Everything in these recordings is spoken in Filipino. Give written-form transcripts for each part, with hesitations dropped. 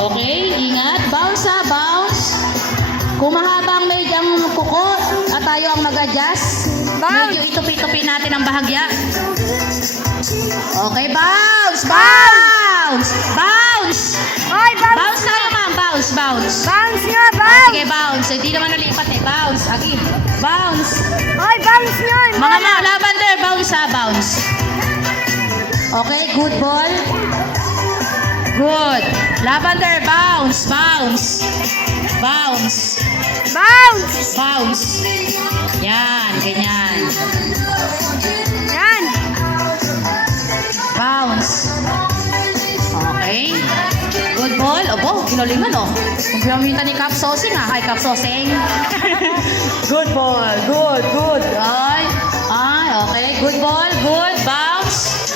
Okay, ingat. Bounce ha, bounce. Kung mahaba ang medyang kuko at tayo ang mag-adjust, medyo itupi-tupi natin ang bahagya. Okay, bounce! Bounce! Bounce! Oy, bounce! Bounce tayo, ma'am. Bounce, bounce. Bounce nga, bounce! Sige, bounce. Hindi naman nalipat eh. Bounce. Again. Bounce. Oy, bounce yun! Mga lavender, bounce ha, bounce. Okay, good ball. Good. Lavender, bounce, bounce. Bounce. Bounce! Bounce. Yan, ganyan. Yan! Bounce. Okay. Good ball. Opo, ginalingan oh. Kung pinamita ni Cap Sosing ha. Hi, Cap Sosing. Good ball. Good, good. Ay, okay. Good ball. Good. Bounce.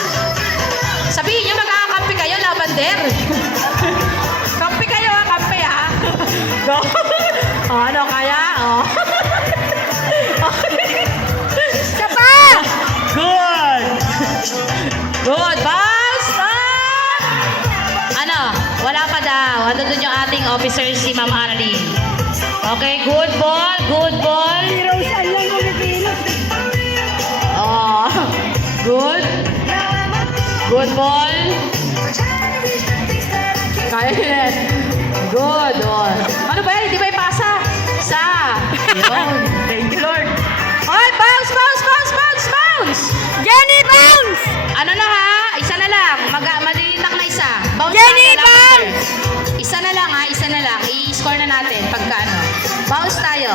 Sabihin nyo, magkakakampi kayo, lavender. Kampi kayo ha, kampi ha. Go. Ano kaya? Isa pa! Good. Good. Bounce. Stop. Ano? Wala pa daw. Ano dun yung ating officer, si Ma'am Arlene. Okay, good ball. Good ball. Si Roseanne lang kumipilot. Oh. Good. Good ball. Kaya yan. Good. Oh. Ano ba yan? Hindi ba ipasa? Sa. Yun. Thank you, Lord. Oy, bounce, bounce, bounce, bounce, bounce. Jenny, bounce! Ano na ha? Isa na lang. Malilitak na isa. Bounce Jenny, tayo, lavender. Isa na lang ha. Isa na lang. I-score na natin pagka ano. Bounce tayo.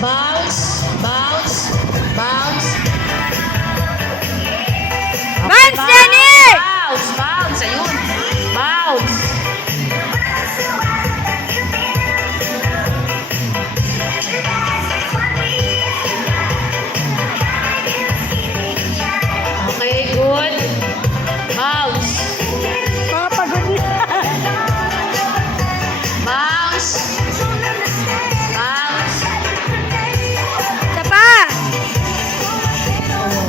Bounce. Bounce. Bounce. Bounce, Jenny! Bounce. Bounce. Ayun. Bounce. Okay, good. Bounce. Mga pagod na. Bounce. Bounce. Isa pa!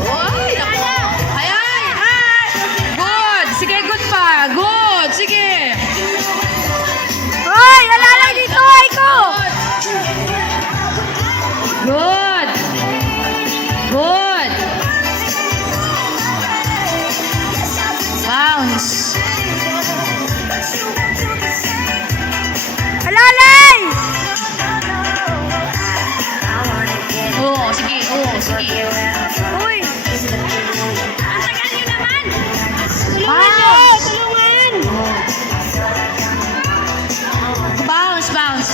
Oy, naku. Ay, ay, ay. Good. Sige, good pa. Good. Sige. Hoy, alalay dito, ay ko! Good. Good. Bounce. Alalay! Oo, sige. Oo, sige. Uy! Ang tagal nyo naman! Tulungan nyo! Bounce. Tulungan! Bounce, bounce.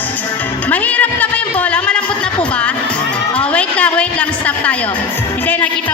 Mahirap na ba yung bola? Malambot na po ba? Oh, wait lang. Stop tayo. Hindi, nakita